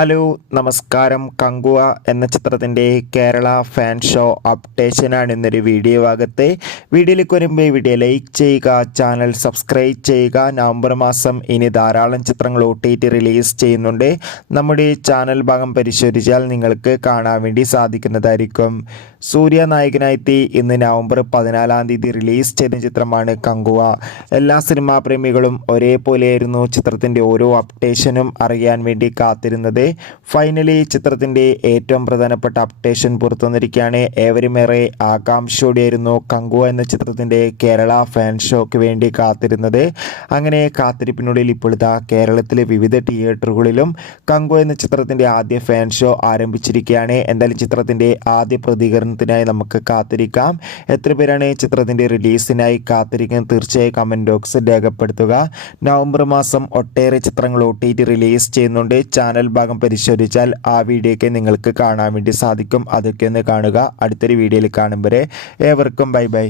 Hello നമസ്കാരം. കങ്കുവ എന്ന ചിത്രത്തിൻ്റെ കേരള ഫാൻ ഷോ അപ്ഡേഷനാണ് ഇന്നൊരു വീഡിയോ ഭാഗത്ത്. വീഡിയോയിലേക്ക് വരുമ്പോൾ വീഡിയോ ലൈക്ക് ചെയ്യുക, ചാനൽ സബ്സ്ക്രൈബ് ചെയ്യുക. നവംബർ മാസം ഇനി ധാരാളം ചിത്രങ്ങൾ OTT റിലീസ് ചെയ്യുന്നുണ്ട്. നമ്മുടെ ചാനൽ ഭാഗം പരിശോധിച്ചാൽ നിങ്ങൾക്ക് കാണാൻ വേണ്ടി സാധിക്കുന്നതായിരിക്കും. സൂര്യ നായകനായി ഇന്ന് നവംബർ 14 റിലീസ് ചെയ്ത ചിത്രമാണ് കങ്കുവ. എല്ലാ സിനിമാ പ്രേമികളും ഒരേപോലെയായിരുന്നു ചിത്രത്തിൻ്റെ ഓരോ അപ്ഡേഷനും അറിയാൻ വേണ്ടി കാത്തിരുന്നത്. ഫൈനലി ചിത്രത്തിൻ്റെ ഏറ്റവും പ്രധാനപ്പെട്ട അപ്ഡേഷൻ പുറത്തുവന്നിരിക്കുകയാണ്. ഏവരുമേറെ ആകാംക്ഷയോടെയായിരുന്നു കങ്കുവ എന്ന ചിത്രത്തിൻ്റെ കേരള ഫാൻ ഷോയ്ക്ക് വേണ്ടി കാത്തിരുന്നത്. അങ്ങനെ കാത്തിരിപ്പിനുള്ളിൽ ഇപ്പോഴത്തെ കേരളത്തിലെ വിവിധ തിയേറ്ററുകളിലും കങ്കുവ എന്ന ചിത്രത്തിൻ്റെ ആദ്യ ഫാൻ ഷോ ആരംഭിച്ചിരിക്കുകയാണ്. എന്തായാലും ചിത്രത്തിൻ്റെ ആദ്യ പ്രതികരണത്തിനായി നമുക്ക് കാത്തിരിക്കാം. എത്ര പേരാണ് ചിത്രത്തിൻ്റെ റിലീസിനായി കാത്തിരിക്കുന്നത്? തീർച്ചയായും കമൻറ്റ് ബോക്സിൽ രേഖപ്പെടുത്തുക. നവംബർ മാസം ഒട്ടേറെ ചിത്രങ്ങൾ OTT റിലീസ് ചെയ്യുന്നുണ്ട്. ചാനൽ ഭാഗം പരിശോധിച്ചാൽ ആ വീഡിയോയ്ക്ക് നിങ്ങൾക്ക് കാണാൻ വേണ്ടി സാധിക്കും. അതൊക്കെ ഒന്ന് കാണുക. അടുത്തൊരു വീഡിയോയിൽ കാണും വരെ ഏവർക്കും ബൈ ബൈ.